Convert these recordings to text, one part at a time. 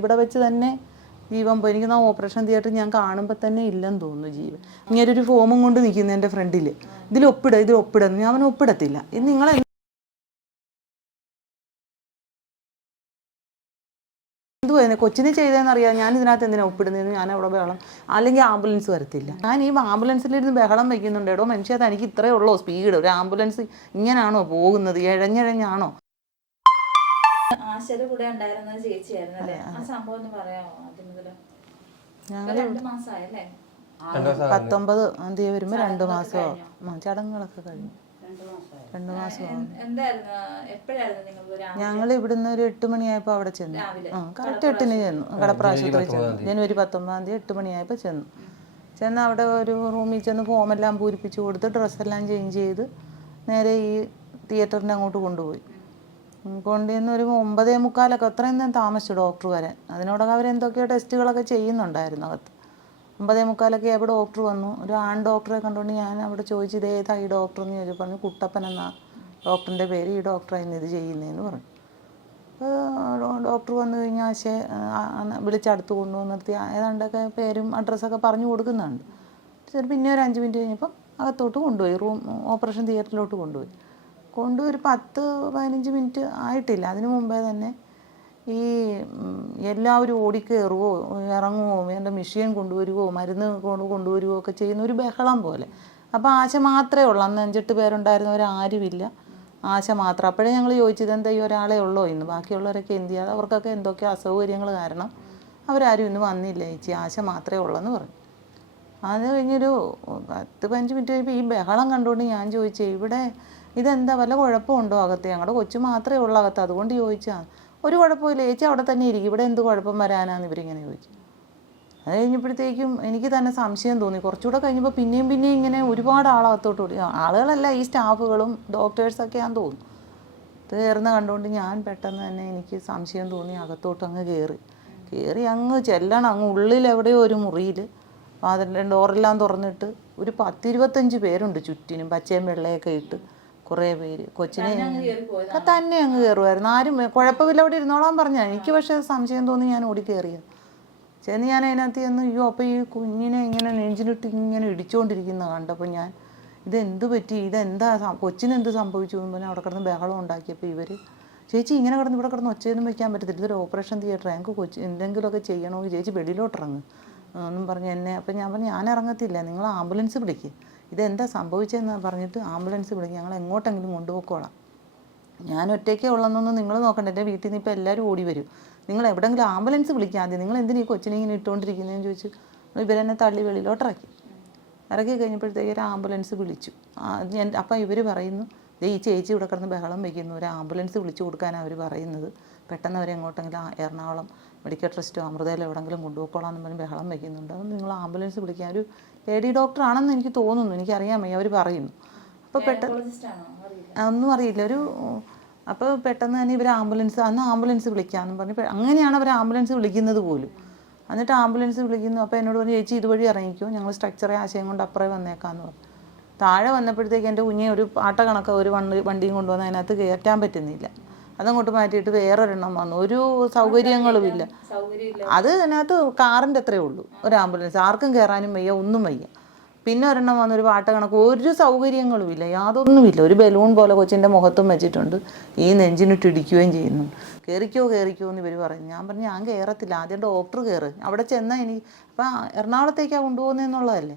ഇവിടെ വെച്ച് തന്നെ ജീവൻ പോയി. എനിക്ക് ആ ഓപ്പറേഷൻ തിയേറ്റർ ഞാൻ കാണുമ്പോൾ തന്നെ ഇല്ലെന്ന് തോന്നുന്നു ജീവൻ. ഇങ്ങനെ ഒരു ഫോമും കൊണ്ട് നിൽക്കുന്നു എന്റെ ഫ്രണ്ടിൽ ഇതിൽ ഒപ്പിട ഇതിൽ ഒപ്പിടുന്നു ഞാൻ അവൻ ഒപ്പിടത്തില്ല. ഇത് നിങ്ങൾ എന്തുവാ ഇതിനെ കൊച്ചിനെ ചെയ്തതെന്ന് അറിയാം ഞാൻ ഇതിനകത്ത് എന്തിനാണ് ഒപ്പിടുന്നതെന്ന് ഞാൻ അവിടെ ബഹളം. അല്ലെങ്കിൽ ആംബുലൻസ് വരത്തില്ല. ഞാൻ ഈ ആംബുലൻസിലിരുന്ന് ബഹളം വയ്ക്കുന്നുണ്ട് എടോ മനുഷ്യ തനിക്ക് ഇത്രയേ ഉള്ളൂ സ്പീഡ്. ഒരു ആംബുലൻസ് ഇങ്ങനാണോ പോകുന്നത്? ഇഴഞ്ഞിഴഞ്ഞാണോ? ആശയുടെ കൂടെ ഉണ്ടായിരുന്ന ഒരു ചേച്ചിയായിരുന്നു അല്ലേ? ആ സംഭവം ഒന്ന് പറയാമോ ആദ്യം മുതൽ? ഞങ്ങൾ രണ്ടു മാസമായല്ലേ പത്തൊമ്പത് തീയതി വരുമ്പോ രണ്ടു മാസമോ ചടങ്ങുകളൊക്കെ കഴിഞ്ഞു. രണ്ടു മാസമോ ഞങ്ങൾ ഇവിടുന്ന് ഒരു എട്ട് മണിയായപ്പോ അവിടെ ചെന്നു. ആ കറക്റ്റ് എട്ടിന് ചെന്നു. കടപ്പുറ ആശുപത്രി ചെന്നു. ജനുവരി പത്തൊമ്പതാം തീയതി എട്ട് മണിയായപ്പോ ചെന്നു. ചെന്ന് അവിടെ ഒരു റൂമിൽ ചെന്ന് ഫോമെല്ലാം പൂരിപ്പിച്ചു കൊടുത്ത് ഡ്രസ്സെല്ലാം ചേഞ്ച് ചെയ്ത് നേരെ ഈ തിയേറ്ററിന്റെ അങ്ങോട്ട് കൊണ്ടുപോയി. ഉം, കൊണ്ടുവന്ന് ഒരു ഒമ്പതേ മുക്കാലൊക്കെ അത്രയും നേരം താമസിച്ചു ഡോക്ടർ വരാൻ അതിനോടൊക്കെ അവരെന്തൊക്കെയോ ടെസ്റ്റുകളൊക്കെ ചെയ്യുന്നുണ്ടായിരുന്നു അകത്ത്. ഒമ്പതേ മുക്കാലൊക്കെ ആയപ്പോൾ ഡോക്ടർ വന്നു. ഒരു ആൺ ഡോക്ടറെ കണ്ടുകൊണ്ട് ഞാൻ അവിടെ ചോദിച്ചു ഏതാ ഈ ഡോക്ടർ എന്ന് ചോദിച്ചു. പറഞ്ഞു കുട്ടപ്പൻ എന്ന ഡോക്ടറിന്റെ പേര് ഈ ഡോക്ടറായിരുന്നു ഇത് ചെയ്യുന്നതെന്ന് പറഞ്ഞു. അപ്പോൾ ഡോക്ടർ വന്നു കഴിഞ്ഞാൽ ആശയെ വിളിച്ചടുത്ത് കൊണ്ടുവന്ന് നിർത്തി. ഏതാണ്ടൊക്കെ പേരും അഡ്രസ്സൊക്കെ പറഞ്ഞു കൊടുക്കുന്നുണ്ട്. പിന്നെ ഒരു അഞ്ച് മിനിറ്റ് കഴിഞ്ഞപ്പം അകത്തോട്ട് കൊണ്ടുപോയി. റൂം ഓപ്പറേഷൻ തിയേറ്ററിലോട്ട് കൊണ്ടുപോയി. കൊണ്ടുപോയി ഒരു പത്ത് പതിനഞ്ച് മിനിറ്റ് ആയിട്ടില്ല. അതിനു മുമ്പേ തന്നെ ഈ എല്ലാവരും ഓടിക്കയറുവോ ഇറങ്ങുവോ എന്റെ മെഷീൻ കൊണ്ടുവരുവോ മരുന്ന് കൊണ്ട് കൊണ്ടുവരുവോ ഒക്കെ ചെയ്യുന്ന ഒരു ബഹളം പോലെ. അപ്പോൾ ആശ മാത്രമേ ഉള്ളൂ. അന്ന് അഞ്ചെട്ട് പേരുണ്ടായിരുന്നവർ ആരുമില്ല ആശ മാത്രം. അപ്പോഴേ ഞങ്ങൾ ചോദിച്ചത് എന്താ ഈ ഒരാളെ ഉള്ളോ? ഇന്ന് ബാക്കിയുള്ളവരൊക്കെ എന്ത് ചെയ്യാതെ അവർക്കൊക്കെ എന്തൊക്കെ അസൗകര്യങ്ങൾ കാരണം അവരാരും ഇന്ന് വന്നില്ല. ചേച്ചി ആശ മാത്രമേ ഉള്ളെന്ന് പറഞ്ഞു. അത് കഴിഞ്ഞൊരു പത്ത് പതിനഞ്ച് മിനിറ്റ് കഴിയുമ്പോൾ ഈ ബഹളം കണ്ടുകൊണ്ട് ഞാൻ ചോദിച്ചേ ഇവിടെ ഇതെന്താ വല്ല കുഴപ്പമുണ്ടോ അകത്ത്? ഞങ്ങളുടെ കൊച്ചു മാത്രമേ ഉള്ളൂ അകത്ത്. അതുകൊണ്ട് ചോദിച്ചാൽ ഒരു കുഴപ്പമില്ല ചേച്ചി അവിടെ തന്നെ ഇരിക്കും. ഇവിടെ എന്ത് കുഴപ്പം വരാനാന്ന് ഇവരിങ്ങനെ ചോദിച്ചു അത് കഴിഞ്ഞപ്പോഴത്തേക്കും എനിക്ക് തന്നെ സംശയം തോന്നി. കുറച്ചുകൂടെ കഴിഞ്ഞപ്പോൾ പിന്നെയും പിന്നെയും ഇങ്ങനെ ഒരുപാട് ആളകത്തോട്ട് ഓടി. ആളുകളല്ല ഈ സ്റ്റാഫുകളും ഡോക്ടേഴ്സൊക്കെയാന്ന് തോന്നുന്നു. ഇത് കയറുന്ന കണ്ടുകൊണ്ട് ഞാൻ പെട്ടെന്ന് തന്നെ എനിക്ക് സംശയം തോന്നി അകത്തോട്ട് അങ്ങ് കയറി കയറി അങ്ങ് ചെല്ലണം. അങ്ങ് ഉള്ളിൽ എവിടെയോ ഒരു മുറിയിൽ അതിന്റെ ഡോറെല്ലാം തുറന്നിട്ട് ഒരു പത്തിരുപത്തഞ്ച് പേരുണ്ട് ചുറ്റിനും പച്ചയും വെള്ളയൊക്കെ ഇട്ട്. കുറേ പേര് കൊച്ചിനെ തന്നെ അങ്ങ് കയറുമായിരുന്നു ആരും കുഴപ്പമില്ല അവിടെ ഇരുന്നോളാൻ പറഞ്ഞ എനിക്ക് പക്ഷേ സംശയം തോന്നി ഞാൻ ഓടി കയറിയത്. ചെന്ന് ഞാൻ അതിനകത്ത് ചെന്ന് അയ്യോ അപ്പോൾ ഈ കുഞ്ഞിനെ ഇങ്ങനെ നെഞ്ചിലിട്ട് ഇങ്ങനെ ഇടിച്ചുകൊണ്ടിരിക്കുന്ന കണ്ടപ്പോൾ ഞാൻ ഇതെന്ത് പറ്റി? ഇതെന്താ കൊച്ചിനെന്ത് സംഭവിച്ചു? എന്ന് പറഞ്ഞാൽ അവിടെ കിടന്ന് ബഹളം ഉണ്ടാക്കിയപ്പോൾ ഇവർ ചേച്ചി ഇങ്ങനെ കിടന്ന് ഇവിടെ കിടന്ന് ഒച്ചയൊന്നും വയ്ക്കാൻ പറ്റത്തില്ല. ഇതൊരു ഓപ്പറേഷൻ തിയേറ്റർ. ഞങ്ങൾക്ക് കൊച്ചി എന്തെങ്കിലുമൊക്കെ ചെയ്യണമെങ്കിൽ ചേച്ചി വെളിയിലോട്ട് ഇറങ്ങും എന്നും പറഞ്ഞ് എന്നെ അപ്പം ഞാൻ പറഞ്ഞു ഞാൻ ഇറങ്ങത്തില്ല. നിങ്ങൾ ആംബുലൻസ് വിളിക്കുക ഇതെന്താ സംഭവിച്ചതെന്ന് പറഞ്ഞിട്ട് ആംബുലൻസ് വിളിക്കും. ഞങ്ങൾ എങ്ങോട്ടെങ്കിലും കൊണ്ടുപോയിക്കോളാം. ഞാൻ ഒറ്റയ്ക്കേ ഉള്ളെന്നൊന്നും നിങ്ങൾ നോക്കണ്ട. എന്റെ വീട്ടിൽ നിന്ന് ഇപ്പോൾ എല്ലാവരും ഓടി വരും. നിങ്ങൾ എവിടെയെങ്കിലും ആംബുലൻസ് വിളിക്കാൻ ആദ്യം. നിങ്ങൾ എന്തിനാ ഈ കൊച്ചിനെ ഇങ്ങനെ ഇട്ടുകൊണ്ടിരിക്കുന്നതെന്ന് ചോദിച്ചു ഇവരെന്നെ തള്ളി വെളിയിലോട്ട് ഇറക്കി കഴിഞ്ഞപ്പോഴത്തേക്ക് ഒരു ആംബുലൻസ് വിളിച്ചു. അപ്പം ഇവർ പറയുന്നു ഈ ചേച്ചി ഇവിടെ കിടന്ന് ബഹളം വയ്ക്കുന്നു ഒരു ആംബുലൻസ് വിളിച്ചു കൊടുക്കാനാണ് അവർ പറയുന്നത്. പെട്ടെന്ന് അവരെ എങ്ങോട്ടെങ്കിലും എറണാകുളം മെഡിക്കൽ ട്രസ്റ്റോ അമൃതയിലോ എവിടെങ്കിലും കൊണ്ടുപോയിക്കോളാം എന്ന് പറഞ്ഞ് ബഹളം വയ്ക്കുന്നുണ്ട് അതുകൊണ്ട് നിങ്ങൾ ആംബുലൻസ് വിളിക്കാൻ ഒരു ലേഡി ഡോക്ടറാണെന്ന് എനിക്ക് തോന്നുന്നു. എനിക്കറിയാൻ വയ്യ. അവർ പറയുന്നു. അപ്പോൾ പെട്ടെന്ന് ഒന്നും അറിയില്ല. ഒരു അപ്പോൾ പെട്ടെന്ന് തന്നെ ഇവർ ആംബുലൻസ് അന്ന് ആംബുലൻസ് വിളിക്കാമെന്ന് പറഞ്ഞ് അങ്ങനെയാണ് അവർ ആംബുലൻസ് വിളിക്കുന്നത് പോലും. എന്നിട്ട് ആംബുലൻസ് വിളിക്കുന്നു. അപ്പോൾ എന്നോട് പറഞ്ഞു ചേച്ചി ഇതുവഴി ഇറങ്ങിക്കോ. ഞങ്ങൾ സ്ട്രക്ചറെ ആശയം കൊണ്ട് അപ്പുറേ വന്നേക്കാമെന്ന് പറഞ്ഞു. താഴെ വന്നപ്പോഴത്തേക്ക് എന്റെ കുഞ്ഞെ ഒരു പാട്ട കണക്ക് ഒരു വണ്ടി വണ്ടിയും കൊണ്ടുവന്ന് അതിനകത്ത് കയറ്റാൻ പറ്റുന്നില്ല. അതങ്ങോട്ട് മാറ്റിയിട്ട് വേറൊരെണ്ണം വന്നു. ഒരു സൗകര്യങ്ങളുമില്ല. അത് അതിനകത്ത് കാറിന്റെ അത്രേ ഉള്ളൂ. ഒരു ആംബുലൻസ്. ആർക്കും കയറാനും വയ്യ ഒന്നും വയ്യ. പിന്നെ ഒരെണ്ണം വന്നൊരു പാട്ട കണക്ക് ഒരു സൗകര്യങ്ങളും ഇല്ല യാതൊന്നുമില്ല. ഒരു ബലൂൺ പോലെ കൊച്ചിന്റെ മുഖത്തും വെച്ചിട്ടുണ്ട്. ഈ നെഞ്ചിനിട്ട് ഇടിക്കുകയും ചെയ്യുന്നു. കയറിക്കോ കയറിക്കോ എന്ന് ഇവർ പറയുന്നു. ഞാൻ പറഞ്ഞു ഞാൻ കയറത്തില്ല ആദ്യം ഡോക്ടർ കയറ് അവിടെ ചെന്നാൽ എനിക്ക് അപ്പം എറണാകുളത്തേക്കാണ് കൊണ്ടുപോകുന്നതെന്നുള്ളതല്ലേ?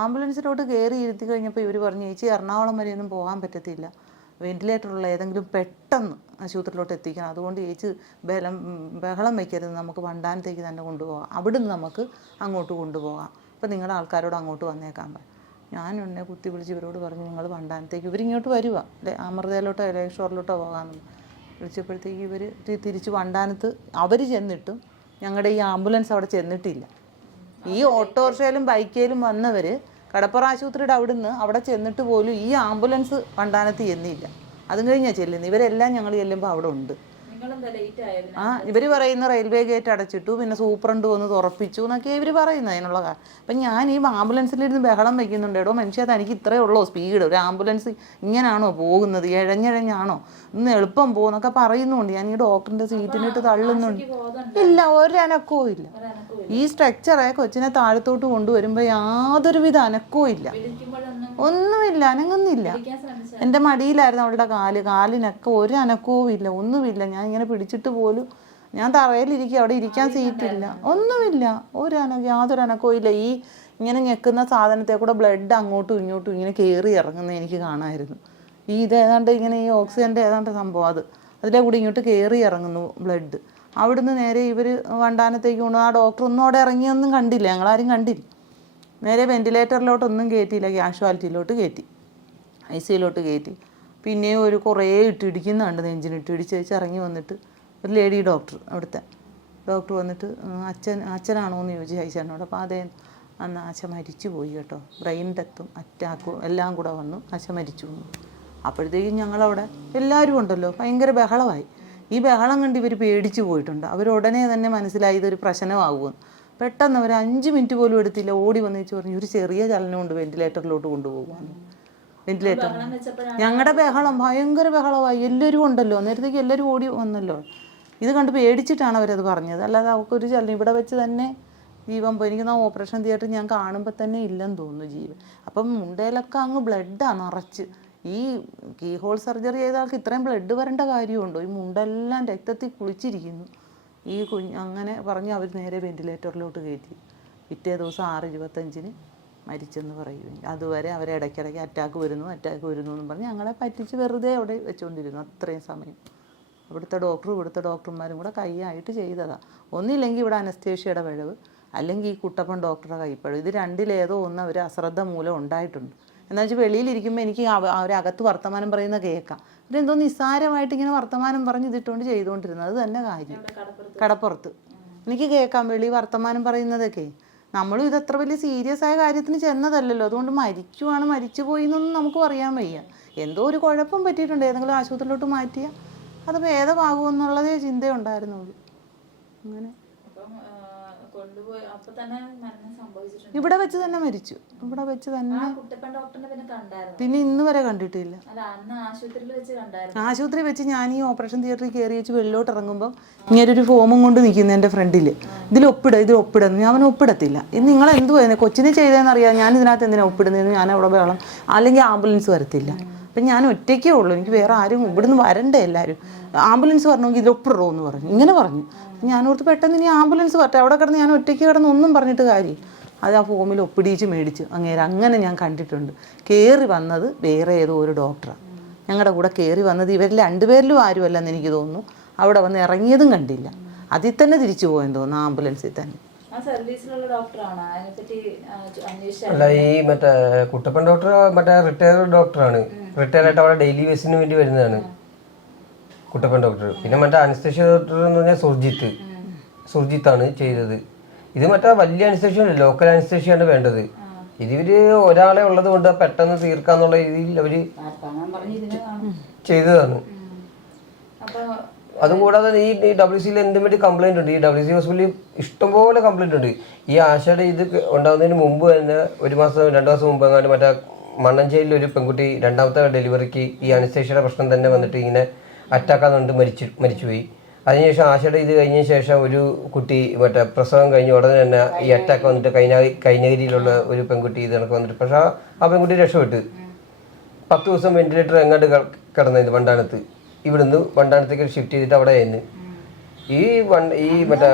ആംബുലൻസിലോട്ട് കയറി ഇരുത്തി കഴിഞ്ഞപ്പോൾ ഇവർ പറഞ്ഞു ചേച്ചി എറണാകുളം വരെയൊന്നും പോകാൻ പറ്റത്തില്ല. വെന്റിലേറ്ററുള്ള ഏതെങ്കിലും പെട്ടെന്ന് ആശുപത്രിയിലോട്ട് എത്തിക്കണം. അതുകൊണ്ട് ചേച്ചി ബലം ബഹളം വയ്ക്കരുത് നമുക്ക് വണ്ടാനത്തേക്ക് തന്നെ കൊണ്ടുപോകാം. അവിടുന്ന് നമുക്ക് അങ്ങോട്ട് കൊണ്ടുപോകാം. അപ്പോൾ നിങ്ങളുടെ ആൾക്കാരോട് അങ്ങോട്ട് വന്നേക്കാൻ പറയും ഞാൻ ഉടനെ കുത്തി വിളിച്ച് ഇവരോട് പറഞ്ഞു നിങ്ങൾ വണ്ടാനത്തേക്ക് ഇവരിങ്ങോട്ട് വരുക അല്ലേ അമൃതയിലോട്ടോ ഷോറിലോട്ടോ പോകാമെന്ന്. വിളിച്ചപ്പോഴത്തേക്ക് ഇവർ തിരിച്ച് വണ്ടാനത്ത് അവർ ചെന്നിട്ടും ഞങ്ങളുടെ ഈ ആംബുലൻസ് അവിടെ ചെന്നിട്ടില്ല. ഈ ഓട്ടോറിക്ഷയിലും ബൈക്കേലും വന്നവർ കടപ്പുറ ആശുപത്രിയുടെ അവിടുന്ന് അവിടെ ചെന്നിട്ട് പോലും ഈ ആംബുലൻസ് വണ്ടാനത്ത് ചെന്നില്ല അതും കഴിഞ്ഞാൽ ചെല്ലുന്നത്. ഇവരെല്ലാം ഞങ്ങൾ ചെല്ലുമ്പോൾ അവിടെ ഉണ്ട്. ആ ഇവർ പറയുന്ന റെയിൽവേ ഗേറ്റ് അടച്ചിട്ടു പിന്നെ സൂപ്രണ്ട് വന്ന് തുറപ്പിച്ചു എന്നൊക്കെ ഇവർ പറയുന്നത് അതിനുള്ള കാര്യം അപ്പം ഞാൻ ഈ ആംബുലൻസിലിരുന്ന് ബഹളം വയ്ക്കുന്നുണ്ട് എടോ മനുഷ്യ തനിക്ക് ഇത്രയേ ഉള്ളൂ സ്പീഡ് ഒരു ആംബുലൻസ് ഇങ്ങനാണോ പോകുന്നത്? ഇഴഞ്ഞിഴഞ്ഞാണോ? ഇന്ന് എളുപ്പം പോകുന്നൊക്കെ പറയുന്നുണ്ട്. ഞാൻ ഈ ഡോക്ടറിന്റെ സീറ്റിനിട്ട് തള്ളുന്നുണ്ട്. ഇല്ല ഒരനക്കവും ഇല്ല. ഈ സ്ട്രക്ചറെ കൊച്ചിനെ താഴത്തോട്ട് കൊണ്ടുവരുമ്പോൾ യാതൊരുവിധ അനക്കവും ഇല്ല. ഒന്നുമില്ല അനങ്ങുന്നില്ല. എന്റെ മടിയിലായിരുന്നു അവളുടെ കാൽ. കാലിനൊക്കെ ഒരു അനക്കവും ഇല്ല ഒന്നുമില്ല. ഞാൻ ഇങ്ങനെ പിടിച്ചിട്ട് പോലും ഞാൻ തറയിലിരിക്കുക അവിടെ ഇരിക്കാൻ സീറ്റില്ല. ഒന്നുമില്ല ഒരു അന യാതൊരു അനക്കവും ഇല്ല. ഈ ഇങ്ങനെ ഞെക്കുന്ന സാധനത്തെ കൂടെ ബ്ലഡ് അങ്ങോട്ടും ഇങ്ങോട്ടും ഇങ്ങനെ കയറി ഇറങ്ങുന്നത് എനിക്ക് കാണാമായിരുന്നു ഈ ഇത് ഏതാണ്ട് ഇങ്ങനെ ഈ ഓക്സിജന്റെ ഏതാണ്ട് സംഭവം അത്. അതിലെ കൂടി ഇങ്ങോട്ട് കയറി ഇറങ്ങുന്നു ബ്ലഡ് അവിടുന്ന് നേരെ ഇവർ വണ്ടാനത്തേക്ക് കൊണ്ടു ആ ഡോക്ടർ ഒന്നും അവിടെ ഇറങ്ങിയൊന്നും കണ്ടില്ല. ഞങ്ങളാരും കണ്ടില്ല. നേരെ വെന്റിലേറ്ററിലോട്ടൊന്നും കയറ്റിയില്ല ക്യാഷ്വാലിറ്റിയിലോട്ട് കയറ്റി ഐ സിയിലോട്ട് കയറ്റി പിന്നെയും ഒരു കുറേ ഇട്ടിടിക്കുന്നുണ്ട് നെഞ്ചിനിട്ട് ഇടിച്ച് വെച്ച് ഇറങ്ങി വന്നിട്ട്. ഒരു ലേഡി ഡോക്ടർ അവിടുത്തെ. ഡോക്ടർ വന്നിട്ട് അച്ഛൻ അച്ഛനാണോ എന്ന് ചോദിച്ചു അയച്ചേട്ടനോട് അപ്പോൾ അതേ അന്ന് ആശ മരിച്ചു പോയി കേട്ടോ. ബ്രെയിൻ ഡെത്തും അറ്റാക്കും എല്ലാം കൂടെ വന്നു. ആശ മരിച്ചു വന്നു അപ്പോഴത്തേക്കും ഞങ്ങളവിടെ എല്ലാവരും ഉണ്ടല്ലോ. ഭയങ്കര ബഹളമായി. ഈ ബഹളം കണ്ട് ഇവർ പേടിച്ചു പോയിട്ടുണ്ട്. അവരുടനെ തന്നെ മനസ്സിലായി ഇതൊരു പ്രശ്നമാകുമെന്ന്. പെട്ടെന്ന് ഒരു അഞ്ച് മിനിറ്റ് പോലും എടുത്തില്ല. ഓടി വന്നേച്ച് പറഞ്ഞു ഒരു ചെറിയ ചലനം കൊണ്ട് വെന്റിലേറ്ററിലോട്ട് കൊണ്ടുപോകുവാണ് വെന്റിലേറ്റർ ഞങ്ങളുടെ ബഹളം ഭയങ്കര ബഹളമായി. എല്ലാവരും ഉണ്ടല്ലോ. നേരത്തേക്ക് എല്ലാവരും ഓടി വന്നല്ലോ. ഇത് കണ്ട് പേടിച്ചിട്ടാണ് അവരത് പറഞ്ഞത്. അല്ലാതെ ഒരു ചലനം ഇവിടെ വെച്ച് തന്നെ ജീവൻ പോയി. എനിക്ക് ആ ഓപ്പറേഷൻ തിയേറ്റർ ഞാൻ കാണുമ്പോൾ തന്നെ ഇല്ലെന്ന് തോന്നുന്നു ജീവൻ. അപ്പം മുണ്ടയിലൊക്കെ അങ്ങ് ബ്ലഡാണ് നിറച്ച്. ഈ കീ ഹോൾ സർജറി ചെയ്ത ആൾക്ക് ഇത്രയും ബ്ലഡ് വരേണ്ട കാര്യമുണ്ടോ? ഈ മുണ്ടെല്ലാം രക്തത്തിൽ കുളിച്ചിരിക്കുന്നു. ഈ കുഞ്ഞ് അങ്ങനെ പറഞ്ഞ് അവർ നേരെ വെന്റിലേറ്ററിലോട്ട് കയറ്റി പിറ്റേ ദിവസം ആറ് ഇരുപത്തഞ്ചിന് മരിച്ചെന്ന് പറയും അതുവരെ അവരെ ഇടയ്ക്കിടയ്ക്ക് അറ്റാക്ക് വരുന്നു അറ്റാക്ക് വരുന്നു എന്ന് പറഞ്ഞ് ഞങ്ങളെ പറ്റിച്ച് വെറുതെ അവിടെ വെച്ചുകൊണ്ടിരുന്നു അത്രയും സമയം. ഇവിടുത്തെ ഡോക്ടറും ഇവിടുത്തെ ഡോക്ടർമാരും കൂടെ കൈയായിട്ട് ചെയ്തതാണ് ഒന്നില്ലെങ്കിൽ ഇവിടെ അനസ്തേഷ്യയുടെ പിഴവ് അല്ലെങ്കിൽ ഈ കുട്ടപ്പൻ ഡോക്ടറുടെ കൈപ്പഴവ് ഇത് രണ്ടിലേതോ ഒന്ന് അവർ അശ്രദ്ധ മൂലം ഉണ്ടായിട്ടുണ്ട്. എന്താ വെച്ചാൽ വെളിയിലിരിക്കുമ്പോൾ എനിക്ക് അവ- അവരകത്ത് വർത്തമാനം പറയുന്ന കേൾക്കാം ഇവരെന്തോ നിസ്സാരമായിട്ട് ഇങ്ങനെ വർത്തമാനം പറഞ്ഞ് ഇതിട്ടുകൊണ്ട് ചെയ്തുകൊണ്ടിരുന്നത് അത് തന്നെ കാര്യം. കടപ്പുറത്ത്. എനിക്ക് കേൾക്കാം വെളി വർത്തമാനം പറയുന്നതൊക്കെ. നമ്മളും ഇത് അത്ര വലിയ സീരിയസ് ആയ കാര്യത്തിന് ചെന്നതല്ലല്ലോ. അതുകൊണ്ട് മരിക്കുവാണ് മരിച്ചു പോയി എന്നൊന്നും നമുക്ക് പറയാൻ വയ്യ. എന്തോ ഒരു കുഴപ്പം പറ്റിയിട്ടുണ്ട്. ഏതെങ്കിലും ആശുപത്രിയിലോട്ട് മാറ്റിയാൽ അത് ഭേദമാകുമെന്നുള്ളതേ ചിന്തയുണ്ടായിരുന്നുള്ളൂ. അങ്ങനെ. കൊണ്ടുപോയി അപ്പൊ തന്നെ മരണം സംഭവിച്ചിട്ടുണ്ട്. ഇവിടെ വെച്ച് തന്നെ മരിച്ചു. ഇവിടെ വെച്ച് തന്നെ കുട്ടപ്പൻ ഡോക്ടറിനെ പിന്നെ കണ്ടായിരുന്നു? പിന്നെ ഇന്ന് വരെ കണ്ടിട്ടില്ല. അല്ല അന്ന് ആശുപത്രിയിൽ വെച്ച് കണ്ടായിരുന്നു? ആശുപത്രി വെച്ച് ഞാൻ ഈ ഓപ്പറേഷൻ തിയേറ്ററിൽ കയറി വെച്ച് വെള്ളിലോട്ട് ഇറങ്ങുമ്പോൾ ഇങ്ങനെ ഒരു ഫോമും കൊണ്ട് നിൽക്കുന്നു എന്റെ ഫ്രണ്ടിൽ ഇതിൽ ഒപ്പിട ഇതിൽ ഒപ്പിടുന്നു ഞാൻ അവൻ ഒപ്പിടത്തില്ല. ഇത് നിങ്ങൾ എന്ത് കൊച്ചിനെ ചെയ്തതെന്ന് അറിയാം ഞാൻ ഇതിനകത്ത് എന്തിനാ ഒപ്പിടുന്നതെന്ന് ഞാൻ അവിടെ വേണം അല്ലെങ്കിൽ ആംബുലൻസ് വരത്തില്ല. അപ്പം ഞാൻ ഒറ്റയ്ക്കേ ഉള്ളൂ. എനിക്ക് വേറെ ആരും ഇവിടുന്ന് വരണ്ടേ എല്ലാവരും. ആംബുലൻസ് പറഞ്ഞെങ്കിൽ ഇതിലൊപ്പിടോ ഒപ്പിടോ എന്ന് പറഞ്ഞു. ഇങ്ങനെ പറഞ്ഞു. ഞാനോർത്ത് പെട്ടെന്ന് ഇനി ആംബുലൻസ് പറഞ്ഞു അവിടെ കിടന്ന് ഞാൻ ഒറ്റയ്ക്ക് കിടന്ന് ഒന്നും പറഞ്ഞിട്ട് കാര്യം അത് ആ ഫോമിൽ ഒപ്പിടിച്ച് മേടിച്ച് അങ്ങേര് അങ്ങനെ ഞാൻ കണ്ടിട്ടുണ്ട്. കയറി വന്നത് വേറെ ഏതോ ഒരു ഡോക്ടറാണ് ഞങ്ങളുടെ കൂടെ കയറി വന്നത് ഇവരിൽ രണ്ടുപേരിലും ആരുമല്ലെന്ന് എനിക്ക് തോന്നുന്നു. അവിടെ വന്ന് ഇറങ്ങിയതും കണ്ടില്ല. അതിൽ തന്നെ തിരിച്ചു പോയെന്ന് തോന്നുന്നു ആംബുലൻസിൽ തന്നെ. അല്ല ഈ മറ്റേ കുട്ടപ്പൻ ഡോക്ടർ മറ്റേ റിട്ടയർഡ് ഡോക്ടറാണ്. റിട്ടയർ ആയിട്ട് അവിടെ ഡെയിലി ബേസിന് വേണ്ടി വരുന്നതാണ്. കുട്ടപ്പൻ ഡോക്ടർ പിന്നെ മറ്റേ അനസ്തേഷ്യ ഡോക്ടർ എന്ന് പറഞ്ഞാൽ സുർജിത്ത്. സുർജിത്താണ് ചെയ്തത്. ഇത് മറ്റേ വലിയ അനസ്തേഷ്യ ലോക്കൽ അനസ്തേഷ്യയാണ് വേണ്ടത്. ഇതിവര് ഒരാളെ ഉള്ളത് കൊണ്ട് പെട്ടെന്ന് തീർക്കാന്നുള്ള രീതിയിൽ അവർ ചെയ്തതാണ്. അതും കൂടാതെ ഈ ഡബ്ല്യു സിയിൽ എന്തും വേണ്ടി കംപ്ലൈന്റ് ഉണ്ട്. ഈ ഡബ്ല്യു സി ഹോസ്പിറ്റലിൽ ഇഷ്ടംപോലെ കംപ്ലൈന്റ് ഉണ്ട്. ഈ ആശയുടെ ഇത് ഉണ്ടാകുന്നതിന് മുമ്പ് തന്നെ ഒരു മാസം രണ്ടു മാസം മുമ്പ് എങ്ങാണ്ട് മറ്റേ മണ്ണഞ്ചേരിയിൽ ഒരു പെൺകുട്ടി രണ്ടാമത്തെ ഡെലിവറിക്ക് ഈ അനസ്തേഷ്യയുടെ പ്രശ്നം തന്നെ വന്നിട്ട് ഇങ്ങനെ അറ്റാക്കാന്നുകൊണ്ട് മരിച്ചു മരിച്ചുപോയി. അതിനുശേഷം ആശയുടെ ഇത് കഴിഞ്ഞ ശേഷം ഒരു കുട്ടി മറ്റേ പ്രസവം കഴിഞ്ഞ് ഉടനെ തന്നെ ഈ അറ്റാക്ക് വന്നിട്ട് കൈനാഗി കൈനഗിരിയിലുള്ള ഒരു പെൺകുട്ടി ഇത് കണക്ക് വന്നിട്ട് പക്ഷേ ആ- പെൺകുട്ടി രക്ഷപ്പെട്ട്. പത്ത് ദിവസം വെന്റിലേറ്റർ കിടന്ന കിടന്നത് വണ്ടാനത്ത്. ഇവിടുന്ന് വണ്ടാനത്തേക്ക് ഷിഫ്റ്റ് ചെയ്തിട്ട് അവിടെ ആയിരുന്നു. ഈ വൺ ഈ മറ്റേ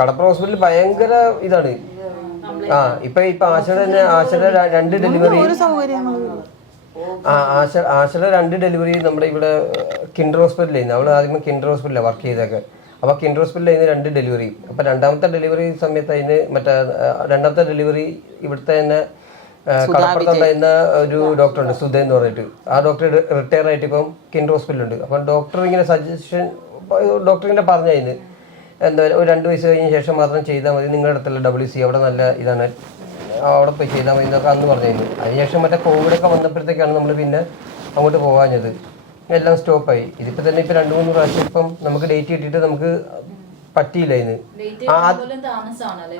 കടപ്പുറം ഹോസ്പിറ്റലിൽ ഭയങ്കര ഇതാണ്. ആ ഇപ്പൊ ഇപ്പൊ ആശയുടെ തന്നെ ആശയുടെ രണ്ട് ഡെലിവറി ആശ ആശയുടെ രണ്ട് ഡെലിവറി നമ്മുടെ ഇവിടെ കിൻഡർ ഹോസ്പിറ്റലിൽ അവൾ ആദ്യം കിൻഡർ ഹോസ്പിറ്റലിലാണ് വർക്ക് ചെയ്തൊക്കെ അപ്പൊ കിൻഡർ ഹോസ്പിറ്റലിൽ നിന്ന് രണ്ട് ഡെലിവറി. അപ്പൊ രണ്ടാമത്തെ ഡെലിവറി സമയത്ത് അതിന് മറ്റേ രണ്ടാമത്തെ ഡെലിവറി ഇവിടുത്തെ തന്നെ കളപ്പുറത്തുണ്ടായിരുന്ന ഒരു ഡോക്ടറുണ്ട് സുധ എന്ന് പറഞ്ഞിട്ട്. ആ ഡോക്ടർ റിട്ടയർ ആയിട്ട് ഇപ്പം കിൻഡർ ഹോസ്പിറ്റലുണ്ട് അപ്പം ഡോക്ടർ ഇങ്ങനെ സജഷൻ ഡോക്ടർ ഇങ്ങനെ പറഞ്ഞായിരുന്നു എന്താ ഒരു രണ്ട് വയസ്സ് കഴിഞ്ഞ ശേഷം മാത്രം ചെയ്താൽ മതി. നിങ്ങളുടെ അടുത്തുള്ള ഡബ്ല്യു സി അവിടെ നല്ല ഇതാണ്. അവിടെ പോയി ചെയ്താൽ മതി എന്നൊക്കെ അന്ന് പറഞ്ഞിരുന്നു. അതിനുശേഷം മറ്റേ കോവിഡൊക്കെ വന്നപ്പോഴത്തേക്കാണ് നമ്മൾ പിന്നെ അങ്ങോട്ട് പോകാഞ്ഞത്. എല്ലാം സ്റ്റോപ്പായി ഇതിപ്പോൾ തന്നെ ഇപ്പം രണ്ട് മൂന്ന് പ്രാവശ്യം ഇപ്പം നമുക്ക് ഡേറ്റ് കിട്ടിയിട്ട് നമുക്ക് പറ്റിയില്ല ഇന്ന്.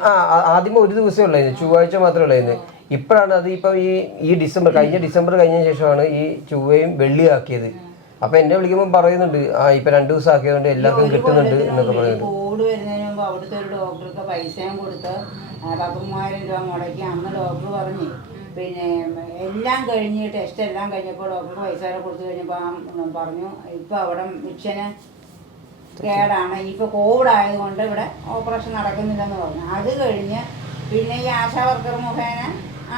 ആ ആ- ആദ്യമേ ഒരു ദിവസമേ ഉള്ളായിരുന്നു. ചൊവ്വാഴ്ച മാത്രമേ ഉള്ളായിരുന്നു. ഇപ്പോഴാണ് അത് ഇപ്പം ഈ ഈ ഡിസംബർ കഴിഞ്ഞ ഡിസംബർ കഴിഞ്ഞ ശേഷമാണ് ഈ ചൊവ്വയും വെള്ളിയാക്കിയത് അപ്പൊ എന്നെ വിളിക്കുമ്പോൾ പറയുന്നുണ്ട് ആ ഇപ്പൊ രണ്ട് ദിവസം ആക്കിയതുകൊണ്ട് എല്ലാവർക്കും കിട്ടുന്നുണ്ട് എന്നൊക്കെ പറയുന്നുണ്ട് കോവിഡ് വരുന്നതിന് മുമ്പ് അവിടുത്തെ ഒരു ഡോക്ടർക്ക് പൈസയും കൊടുത്ത് പതിമൂവായിരം രൂപ മുടക്കി അന്ന് ഡോക്ടർ പറഞ്ഞു. പിന്നെ എല്ലാം കഴിഞ്ഞ് ടെസ്റ്റ് എല്ലാം കഴിഞ്ഞപ്പോൾ ഡോക്ടർക്ക് പൈസ കൊടുത്തു കഴിഞ്ഞപ്പോൾ ആ പറഞ്ഞു ഇപ്പം അവിടെ മിഷന് കേടാണ്. ഇപ്പൊ കോവിഡ് ആയതുകൊണ്ട് ഇവിടെ ഓപ്പറേഷൻ നടക്കുന്നില്ലെന്ന് പറഞ്ഞു. അത് കഴിഞ്ഞ് പിന്നെ ഈ ആശാ വർക്കർ മുഖേന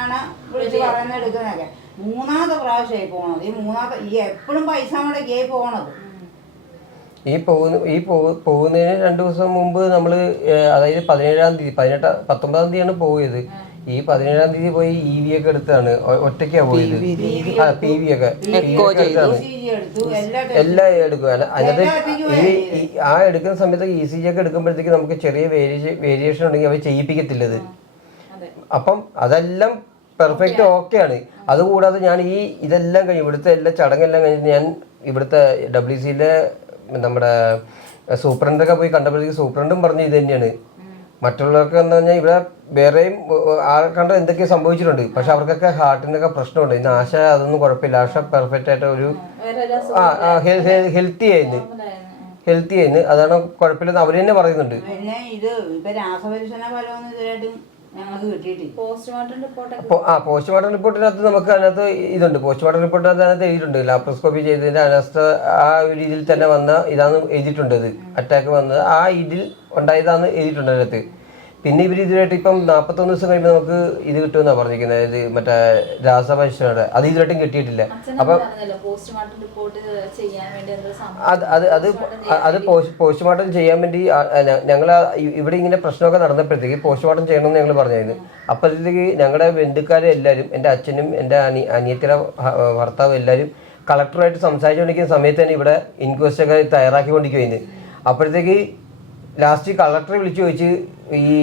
ആണ് വിളിച്ച് പറയുന്നത് എടുക്കുന്നതൊക്കെ. മൂന്നാമത്തെ പ്രാവശ്യമായി പോകണത് ഈ മൂന്നാമത്തെ ഈ എപ്പോഴും പൈസ മുടക്കിയായി പോണത്. ഈ പോകുന്ന ഈ പോ- പോകുന്നതിന് രണ്ടു ദിവസം മുമ്പ് നമ്മൾ അതായത് പതിനേഴാം തീയതി പതിനെട്ടാം പത്തൊമ്പതാം തീയതിയാണ് പോയത്. ഈ പതിനേഴാം തീയതി പോയി ഇ വി ഒക്കെ എടുത്താണ്. ഒറ്റയ്ക്കാ പോയത്. ആ പി വി ഒക്കെ. എടുത്തു. എല്ലാ എടുക്കും. അല്ല അതിനകത്ത് ഈ ആ എടുക്കുന്ന സമയത്ത് ഇ സി ജി ഒക്കെ എടുക്കുമ്പോഴത്തേക്ക് നമുക്ക് ചെറിയ വേരിയേഷൻ വേരിയേഷൻ ഉണ്ടെങ്കിൽ അവർ ചെയ്യിപ്പിക്കത്തില്ലത്. അതെ. അപ്പം അതെല്ലാം പെർഫെക്റ്റ് ഓക്കെയാണ് അതുകൂടാതെ ഞാൻ ഈ ഇതെല്ലാം കഴിഞ്ഞ് ഇവിടുത്തെ എല്ലാ ചടങ്ങെല്ലാം കഴിഞ്ഞിട്ട് ഞാൻ ഇവിടുത്തെ ഡബ്ല്യു സിയിലെ നമ്മുടെ സൂപ്രണ്ടൊക്കെ പോയി കണ്ടപ്പോഴത്തേക്ക് സൂപ്രണ്ടും പറഞ്ഞു ഇത് തന്നെയാണ്. മറ്റുള്ളവർക്ക് എന്ന് പറഞ്ഞാൽ ഇവിടെ വേറെയും ആ കണ്ട എന്തൊക്കെ സംഭവിച്ചിട്ടുണ്ട്. പക്ഷെ അവർക്കൊക്കെ ഹാർട്ടിനൊക്കെ പ്രശ്നമുണ്ട്. ഇന്ന് ആശ അതൊന്നും കുഴപ്പമില്ല. ആശ പെർഫെക്റ്റ് ആയിട്ട് ഒരു ഹെൽത്തി ആയിരുന്നു. ഹെൽത്തി ആയിരുന്നു. അതാണ് കുഴപ്പമില്ലെന്ന് അവർ തന്നെ പറയുന്നുണ്ട്. ഇത് ഞങ്ങൾക്ക് കിട്ടിയിട്ടില്ല. പോസ്റ്റ്മോർട്ടം ആ റിപ്പോർട്ടിനകത്ത് നമുക്ക് അതിനകത്ത് ഇതുണ്ട്. പോസ്റ്റ്മോർട്ടം റിപ്പോർട്ടിനകത്ത് അതിനകത്ത് എഴുതിയിട്ടുണ്ട്. ലാപ്രോസ്കോപ്പി ചെയ്തതിന്റെ അനസ്ഥ ആ ഒരു രീതിയിൽ തന്നെ വന്ന ഇതാണ് എഴുതിയിട്ടുണ്ട് ഇത്. അറ്റാക്ക് വന്നത് ആ ഇതിൽ ഉണ്ടായതാന്ന് എഴുതിയിട്ടുണ്ട് അതിനകത്ത്. പിന്നെ ഇവർ ഇതിനായിട്ട് ഇപ്പം നാൽപ്പത്തൊന്ന് ദിവസം കഴിയുമ്പോൾ നമുക്ക് ഇത് കിട്ടുമെന്നാണ് പറഞ്ഞിരിക്കുന്നത് അതായത് മറ്റേ രാസപരിശോധന അത് ഇതുവരായിട്ടും കിട്ടിയിട്ടില്ല. അപ്പം അത് അത് അത് അത് പോസ്റ്റ് പോസ്റ്റ്മോർട്ടം ചെയ്യാൻ വേണ്ടി ഞങ്ങൾ ഇവിടെ ഇങ്ങനെ പ്രശ്നമൊക്കെ നടന്നപ്പോഴത്തേക്ക് പോസ്റ്റ്മോർട്ടം ചെയ്യണമെന്ന് ഞങ്ങൾ പറഞ്ഞായിരുന്നു. അപ്പോഴത്തേക്ക് ഞങ്ങളുടെ ബന്ധുക്കാരെ എല്ലാവരും എന്റെ അച്ഛനും എന്റെ അനി അനിയത്തിയുടെ ഭർത്താവ് എല്ലാവരും കളക്ടറുമായിട്ട് സംസാരിച്ചുകൊണ്ടിരിക്കുന്ന സമയത്ത് തന്നെ ഇവിടെ ഇൻക്വസ്റ്റ് ഒക്കെ തയ്യാറാക്കിക്കൊണ്ടിരിക്കുകയായിരുന്നു. അപ്പോഴത്തേക്ക് ലാസ്റ്റ് കളക്ടറെ വിളിച്ചു ചോദിച്ച് ഈ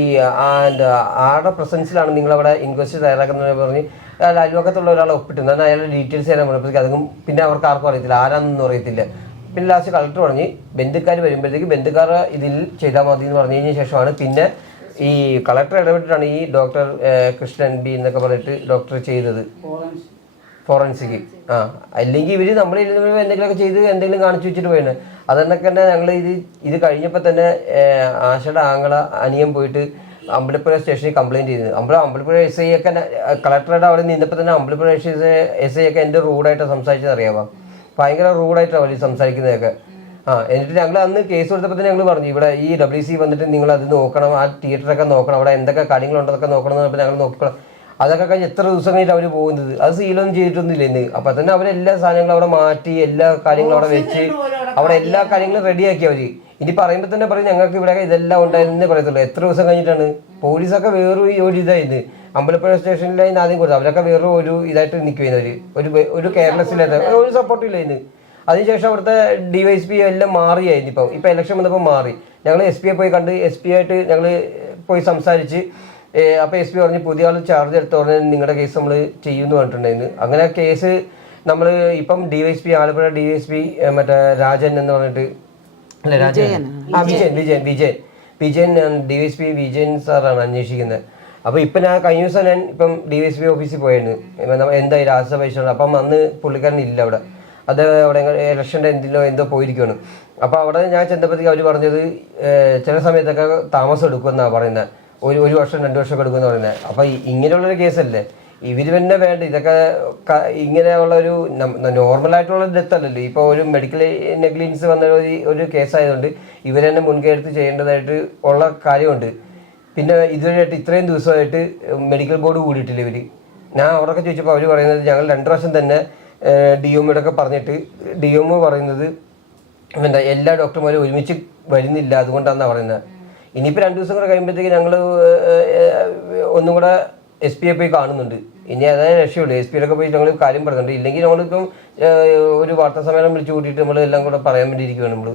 ആരുടെ പ്രസൻസിലാണ് നിങ്ങളവിടെ ഇൻക്വസ്റ്റ് തയ്യാറാക്കുന്നത് പറഞ്ഞ് അയൽവക്കത്തുള്ള ഒരാളെ ഒപ്പിട്ടു. എന്നാൽ അയാളുടെ ഡീറ്റെയിൽസ് തരാൻ പറഞ്ഞപ്പോഴത്തേക്ക് അതും പിന്നെ അവർക്ക് ആർക്കും അറിയത്തില്ല. ആരാണെന്നൊന്നും അറിയത്തില്ല. പിന്നെ ലാസ്റ്റ് കളക്ടർ പറഞ്ഞ് ബന്ധുക്കാർ വരുമ്പോഴത്തേക്ക് ബന്ധുക്കാർ ഇതിൽ ചെയ്താൽ മതി എന്ന് പറഞ്ഞു കഴിഞ്ഞ ശേഷമാണ് പിന്നെ ഈ കളക്ടർ ഇടപെട്ടിട്ടാണ് ഈ ഡോക്ടർ കൃഷ്ണൻ ബി എന്നൊക്കെ പറഞ്ഞിട്ട് ഡോക്ടർ ചെയ്തത്. ഫോറൻസിക് ആ അല്ലെങ്കിൽ ഇവർ നമ്മൾ എന്തെങ്കിലുമൊക്കെ ചെയ്ത് എന്തെങ്കിലും കാണിച്ചു വെച്ചിട്ട് പോയാണ് അതെന്നൊക്കെ തന്നെ ഞങ്ങൾ ഇത് ഇത് കഴിഞ്ഞപ്പോൾ തന്നെ ആശയുടെ ആങ്ങള അനിയൻ പോയിട്ട് അമ്പലപ്പുഴ സ്റ്റേഷനിൽ കംപ്ലൈന്റ് ചെയ്തത് അമ്പല അമ്പലപ്പുഴ എസ് ഐ ഒക്കെ കളക്ടറുടെ അവിടെ നിന്നപ്പോൾ തന്നെ അമ്പലപ്പുഴ എസ് ഐ ഒക്കെ എന്റെ റൂഡായിട്ട് സംസാരിച്ചത് അറിയാമോ ഭയങ്കര റൂഡായിട്ടാണ് അവർ സംസാരിക്കുന്നതൊക്കെ. ആ എന്നിട്ട് ഞങ്ങൾ അന്ന് കേസ് കൊടുത്തപ്പോൾ തന്നെ ഞങ്ങൾ പറഞ്ഞു ഇവിടെ ഈ ഡബ്ല്യു സി വന്നിട്ട് നിങ്ങൾ അത് നോക്കണം ആ തിയേറ്ററൊക്കെ നോക്കണം അവിടെ എന്തൊക്കെ കാര്യങ്ങളുണ്ടെന്നൊക്കെ നോക്കണം എന്ന് പറഞ്ഞപ്പോൾ ഞങ്ങൾ നോക്കിക്കോളാം. അതൊക്കെ കഴിഞ്ഞ് എത്ര ദിവസം കഴിഞ്ഞിട്ട് അവർ പോകുന്നത്? അത് സീലൊന്നും ചെയ്തിട്ടൊന്നുമില്ല ഇന്ന്. അപ്പൊ തന്നെ അവരെല്ലാ സാധനങ്ങളും അവിടെ മാറ്റി എല്ലാ കാര്യങ്ങളും അവിടെ വെച്ച് അവിടെ എല്ലാ കാര്യങ്ങളും റെഡിയാക്കി അവർ. ഇനി പറയുമ്പോൾ തന്നെ പറയും ഞങ്ങൾക്ക് ഇവിടെ ഇതെല്ലാം ഉണ്ടായിരുന്നേ പറയത്തുള്ളൂ. എത്ര ദിവസം കഴിഞ്ഞിട്ടാണ്? പോലീസൊക്കെ വേറൊരു ഒരു ഇതായിരുന്നു. അമ്പലപ്പുഴ സ്റ്റേഷനിലായിരുന്നു ആദ്യം കൊടുത്തത്. അവരൊക്കെ വേറെ ഒരു ഇതായിട്ട് നിൽക്കുകയായിരുന്നു അവർ. ഒരു ഒരു കെയർലെസ്സിലായിട്ട് ഒരു സപ്പോർട്ടും ഇല്ലായിരുന്നു. അതിനുശേഷം അവിടുത്തെ ഡിവൈഎസ് പി എല്ലാം മാറിയായിരുന്നു ഇപ്പം. ഇപ്പം ഇലക്ഷൻ വന്നപ്പോൾ മാറി. ഞങ്ങൾ എസ് പിയെ പോയി കണ്ട് എസ് പി ആയിട്ട് ഞങ്ങൾ പോയി സംസാരിച്ച് ഏ, അപ്പൊ എസ് പി പറഞ്ഞു പുതിയ ആൾ ചാർജ് എടുത്ത ഉടനെ നിങ്ങളുടെ കേസ് നമ്മൾ ചെയ്യുമെന്ന് പറഞ്ഞിട്ടുണ്ടായിരുന്നു. അങ്ങനെ കേസ് നമ്മൾ ഇപ്പം DYSP Alappuzha S P മറ്റേ രാജൻ എന്ന് പറഞ്ഞിട്ട് അല്ല രാജൻ? ആ വിജയൻ വിജയൻ വിജയൻ. വിജയൻ ഡിവൈഎസ് പി വിജയൻ സാറാണ് അന്വേഷിക്കുന്നത്. അപ്പൊ ഇപ്പൊ ഞാൻ കഴിഞ്ഞ ദിവസം ഞാൻ ഇപ്പം ഡി വൈ എസ് പി ഓഫീസിൽ പോയിരുന്നു എന്തായി രാജ്യസഭ പരിശോധന അപ്പം അന്ന് പുള്ളിക്കാരൻ ഇല്ല അവിടെ. അത് അവിടെ ഇലക്ഷന്റെ എന്തിലോ എന്തോ പോയിരിക്കുകയാണ് അപ്പൊ അവിടെ ഞാൻ ചെന്നപ്പോഴത്തേക്ക് അവർ പറഞ്ഞത് ചില സമയത്തൊക്കെ താമസം എടുക്കുമെന്നാണ് പറയുന്നത് ഒരു ഒരു വർഷം രണ്ട് വർഷം ഒക്കെ എടുക്കുമെന്ന് പറയുന്നത്. അപ്പൊ ഇങ്ങനെയുള്ളൊരു കേസല്ലേ? ഇവർ തന്നെ വേണ്ട. ഇതൊക്കെ ഇങ്ങനെയുള്ള ഒരു നോർമൽ ആയിട്ടുള്ള ഡെത്ത് അല്ലല്ലോ. ഇപ്പൊ ഒരു മെഡിക്കൽ നെഗ്ലിജൻസ് വന്ന ഒരു ഒരു കേസായതുകൊണ്ട് ഇവർ തന്നെ എടുത്ത് ചെയ്യേണ്ടതായിട്ട് ഉള്ള കാര്യമുണ്ട്. പിന്നെ ഇതുവരെയായിട്ട് ഇത്രയും ദിവസമായിട്ട് മെഡിക്കൽ ബോർഡ് കൂടിയിട്ടില്ല ഇവർ. ഞാൻ അവരൊക്കെ ചോദിച്ചപ്പോൾ അവർ പറയുന്നത് ഞങ്ങൾ രണ്ടു വർഷം തന്നെ ഡി ഒക്കെ പറഞ്ഞിട്ട് ഡി എം പറയുന്നത് എന്താ എല്ലാ ഡോക്ടർമാരും ഒരുമിച്ച് വരുന്നില്ല. അതുകൊണ്ടാണെന്നാണ് പറയുന്നത്. ഇനിയിപ്പോൾ രണ്ടു ദിവസം കൂടെ കഴിയുമ്പോഴത്തേക്ക് ഞങ്ങൾ ഒന്നും കൂടെ എസ് പിയെ പോയി കാണുന്നുണ്ട്. ഇനി അതായത് രക്ഷയുള്ളൂ. എസ് പിയിലൊക്കെ പോയി ഞങ്ങൾ കാര്യം പറയുന്നുണ്ട്. ഇല്ലെങ്കിൽ നമ്മളിപ്പം ഒരു വാർത്താ സമ്മേളനം വിളിച്ചു കൂട്ടിയിട്ട് നമ്മൾ എല്ലാം കൂടെ പറയാൻ വേണ്ടിയിരിക്കുകയാണ് നമ്മൾ